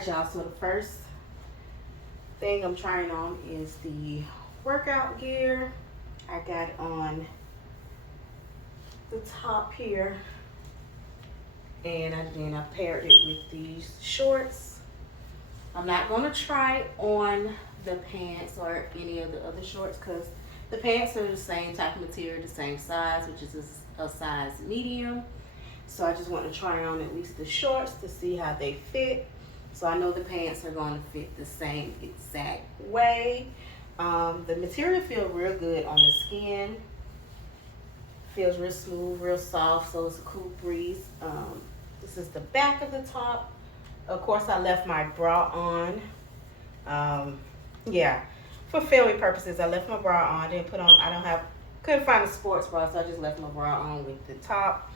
Alright y'all, so the first thing I'm trying on is the workout gear. I got on the top here, and then I paired it with these shorts. I'm not going to try on the pants or any of the other shorts because the pants are the same type of material, the same size, which is a size medium. So I just want to try on at least the shorts to see how they fit. So I know the pants are going to fit the same exact way. The material feels real good on the skin. Feels real smooth, real soft, so it's a cool breeze. This is the back of the top. Of course, I left my bra on. Yeah, for filming purposes, I left my bra on. Didn't put on. Couldn't find a sports bra, so I just left my bra on with the top.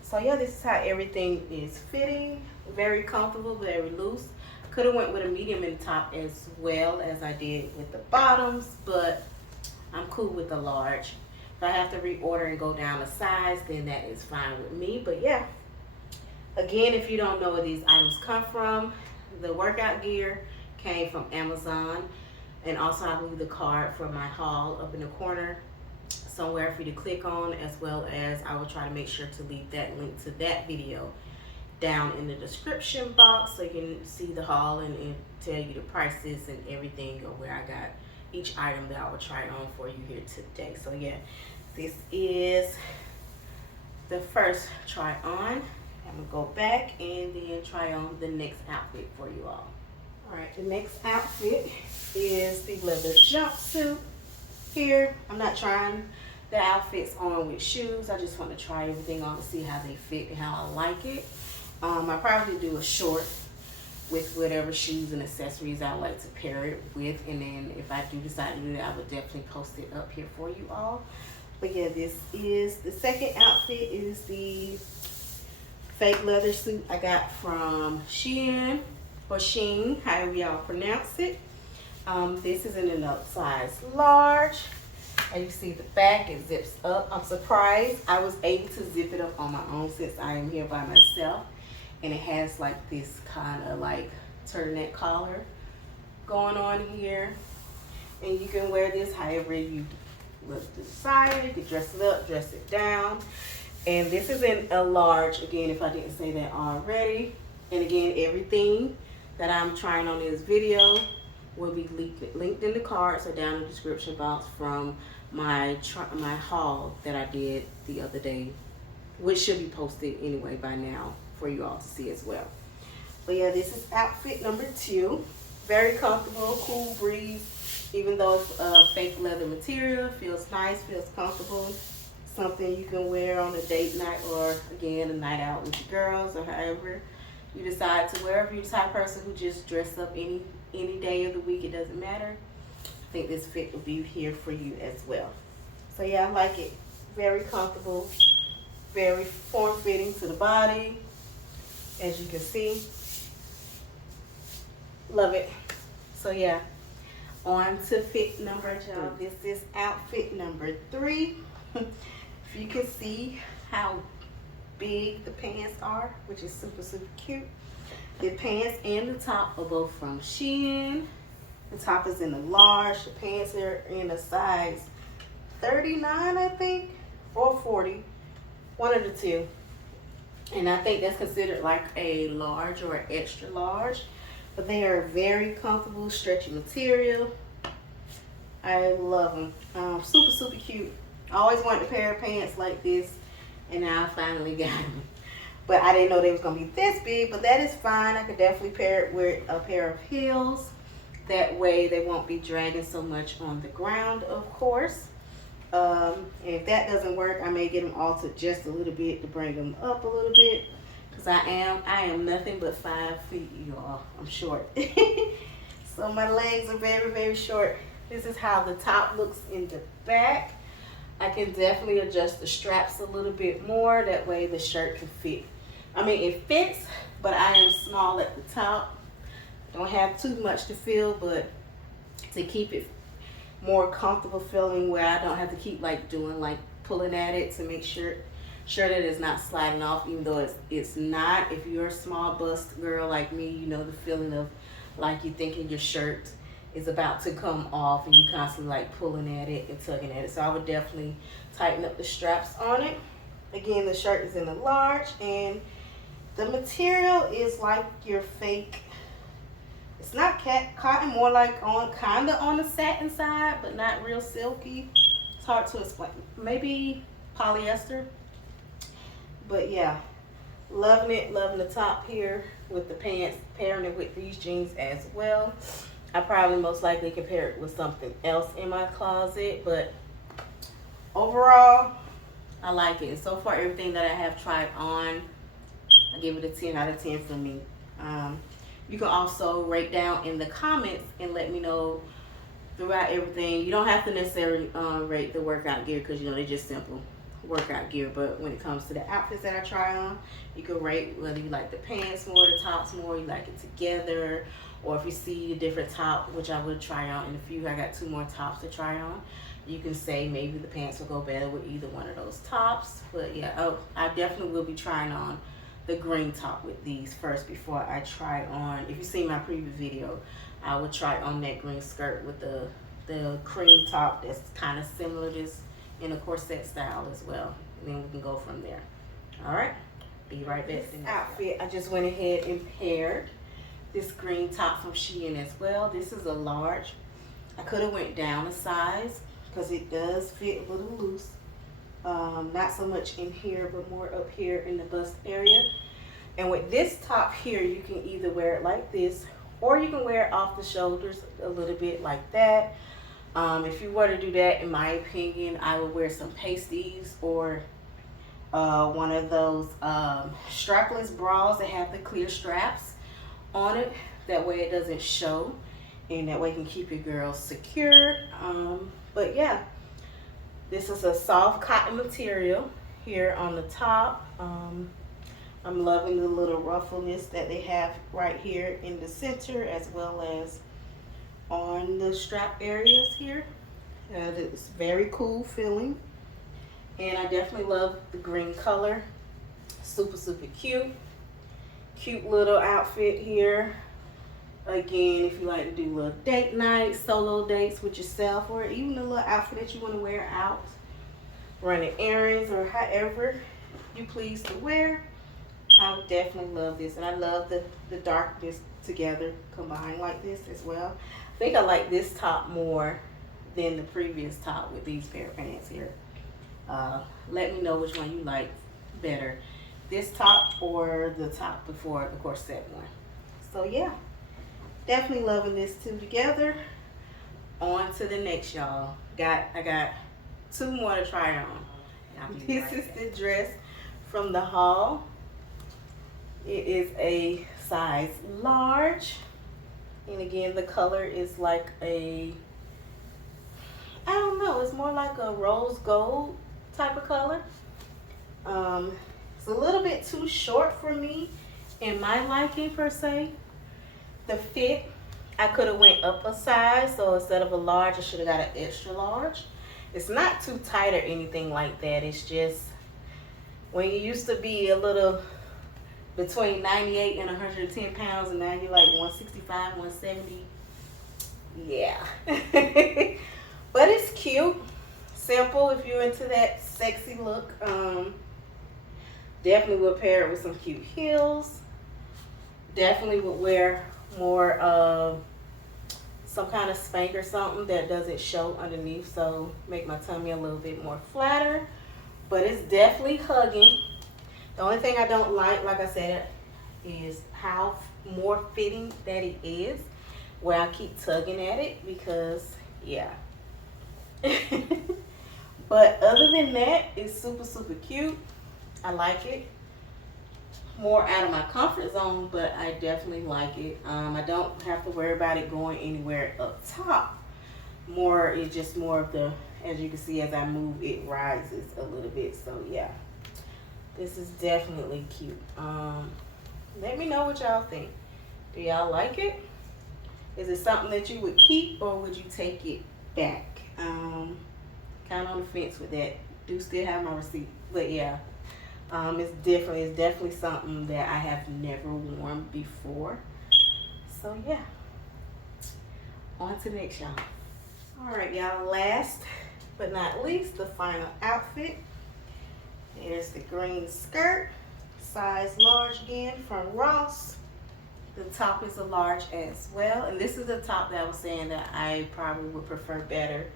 So yeah, this is how everything is fitting. Very comfortable, very loose. Could have went with a medium in the top as well as I did with the bottoms, but I'm cool with the large. If I have to reorder and go down a size, then that is fine with me. But yeah, again, if you don't know where these items come from, the workout gear came from Amazon, and also I leave the card for my haul up in the corner somewhere for you to click on, as well as I will try to make sure to leave that link to that video down in the description box so you can see the haul and tell you the prices and everything, or where I got each item that I will try on for you here today. So yeah, this is the first try on. I'm gonna go back and then try on the next outfit for you all. All right, the next outfit is the leather jumpsuit here. I'm not trying the outfits on with shoes. I just want to try everything on to see how they fit and how I like it. I probably do a short with whatever shoes and accessories I like to pair it with, and then if I do decide to do that, I would definitely post it up here for you all. But yeah, this is the second outfit. Is the fake leather suit I got from Shein, or Sheen, however y'all pronounce it. This is in a size large. As you see the back, it zips up. I'm surprised I was able to zip it up on my own since I am here by myself. And it has like this kind of like turtleneck collar going on here. And you can wear this however you decide. You can dress it up, dress it down. And this is in a large, again, if I didn't say that already. And again, everything that I'm trying on this video will be linked in the cards or down in the description box from my haul that I did the other day, which should be posted anyway by now for you all to see as well. But yeah, this is outfit number 2. Very comfortable, cool breeze. Even though it's fake leather material, feels nice, feels comfortable. Something you can wear on a date night, or again, a night out with your girls, or however you decide to wear. If you're the type of person who just dress up any day of the week, it doesn't matter. I think this fit will be here for you as well. So yeah, I like it. Very comfortable, very form-fitting to the body, as you can see. Love it. So yeah, on to fit number 3. This is outfit number 3. If you can see how big the pants are, which is super, super cute. The pants and the top are both from Shein. The top is in a large. The pants are in a size 39, I think, or 40. One of the two. And I think that's considered like a large or extra large. But they are very comfortable, stretchy material. I love them. Super, super cute. I always wanted a pair of pants like this, and now I finally got them. But I didn't know they was going to be this big, but that is fine. I could definitely pair it with a pair of heels. That way they won't be dragging so much on the ground, of course. And if that doesn't work, I may get them altered just a little bit to bring them up a little bit. Because I am nothing but 5 feet, y'all. I'm short. So my legs are very, very short. This is how the top looks in the back. I can definitely adjust the straps a little bit more. That way the shirt can fit. I mean, it fits, but I am small at the top. Don't have too much to fill, but to keep it more comfortable feeling, where I don't have to keep like pulling at it to make sure sure that it's not sliding off, even though it's not. If you're a small bust girl like me, you know the feeling of like you thinking your shirt is about to come off and you constantly like pulling at it and tugging at it. So I would definitely tighten up the straps on it. Again, the shirt is in a large, and the material is like your fake, it's not cotton, more like kind of on the satin side, but not real silky. It's hard to explain. Maybe polyester. But yeah, loving it. Loving the top here with the pants, pairing it with these jeans as well. I probably most likely can pair it with something else in my closet, but overall, I like it. And so far, everything that I have tried on, I give it a 10 out of 10 for me. You can also rate down in the comments and let me know throughout everything. You don't have to necessarily rate the workout gear, because you know they're just simple workout gear. But when it comes to the outfits that I try on, you can rate whether you like the pants more, the tops more, you like it together, or if you see a different top, which I would try on in a few. I got 2 more tops to try on. You can say maybe the pants will go better with either one of those tops. But yeah, I definitely will be trying on the green top with these first before I try on. If you see my previous video, I would try on that green skirt with the cream top that's kind of similar, just in a corset style as well. And then we can go from there. All right, be right back. This outfit, I just went ahead and paired this green top from Shein as well. This is a large. I could have went down a size because it does fit a little loose. Not so much in here, but more up here in the bust area. And with this top here, you can either wear it like this, or you can wear it off the shoulders a little bit like that. If you were to do that, in my opinion, I would wear some pasties or one of those strapless bras that have the clear straps on it. That way it doesn't show, and that way you can keep your girls secure. But yeah, this is a soft cotton material here on the top. I'm loving the little ruffleness that they have right here in the center, as well as on the strap areas here. It's very cool feeling. And I definitely love the green color. Super, super cute. Cute little outfit here. Again, if you like to do little date nights, solo dates with yourself, or even a little outfit that you want to wear out, running errands, or however you please to wear, I would definitely love this. And I love the darkness together combined like this as well. I think I like this top more than the previous top with these pair of pants here. Let me know which one you like better, this top or the top before the corset one. So yeah, definitely loving this two together. On to the next, y'all. I got 2 more to try on. This is the dress from the haul. It is a size large, and again the color is like I don't know, it's more like a rose gold type of color. It's a little bit too short for me in my liking per se. The fit, I could have went up a size, so instead of a large I should have got an extra large. It's not too tight or anything like that. It's just when you used to be a little between 98 and 110 pounds, and now you're like 165, 170. Yeah. But it's cute. Simple if you're into that sexy look. Definitely would pair it with some cute heels. Definitely would wear more of some kind of spank or something that doesn't show underneath, so make my tummy a little bit more flatter. But it's definitely hugging. The only thing I don't like I said, is how more fitting that it is, where I keep tugging at it, because yeah. But other than that, it's super, super cute. I like it. More out of my comfort zone, but I definitely like it. I don't have to worry about it going anywhere up top. It's just more of the, as you can see, as I move, it rises a little bit. So yeah, this is definitely cute. Let me know what y'all think. Do y'all like it? Is it something that you would keep, or would you take it back? Kind of on the fence with that. Do still have my receipt, but yeah, It's definitely something that I have never worn before. So yeah, on to the next, y'all. All right, y'all, last but not least, the final outfit. There's the green skirt, size large again from Ross. The top is a large as well. And this is the top that I was saying that I probably would prefer better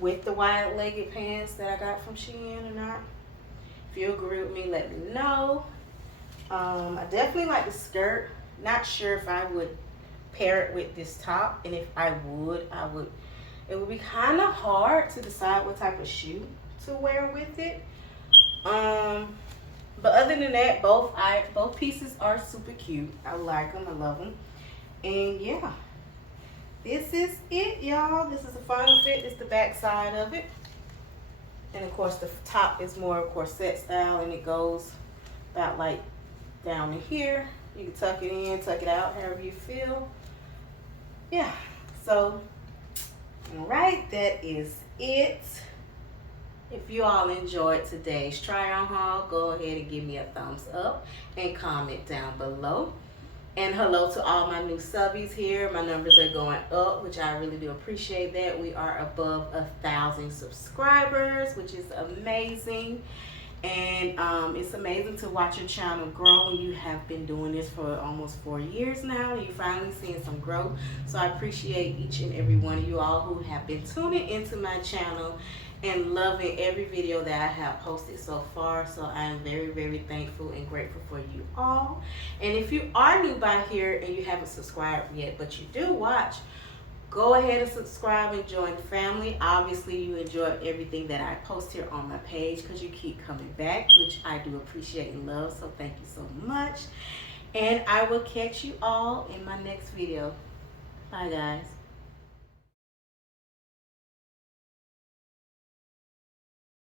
with the wide-legged pants that I got from Shein or not. If you agree with me, let me know. I definitely like the skirt. Not sure if I would pair it with this top. And if I would, it would be kind of hard to decide what type of shoe to wear with it. But other than that, both pieces are super cute. I like them. I love them. And yeah, this is it, y'all. This is the final fit. It's the back side of it. And of course, the top is more corset style, and it goes about like down to here. You can tuck it in, tuck it out, however you feel. Yeah. So, all right, that is it. If you all enjoyed today's try-on haul, go ahead and give me a thumbs up and comment down below. And hello to all my new subbies here. My numbers are going up, which I really do appreciate that. We are above 1,000 subscribers, which is amazing. And it's amazing to watch your channel grow when you have been doing this for almost 4 years now. You're finally seeing some growth. So I appreciate each and every one of you all who have been tuning into my channel and loving every video that I have posted so far. So I am very thankful and grateful for you all. And if you are new by here and you haven't subscribed yet, but you do watch, go ahead and subscribe and join the family. Obviously, you enjoy everything that I post here on my page because you keep coming back, which I do appreciate and love. So thank you so much. And I will catch you all in my next video. Bye, guys.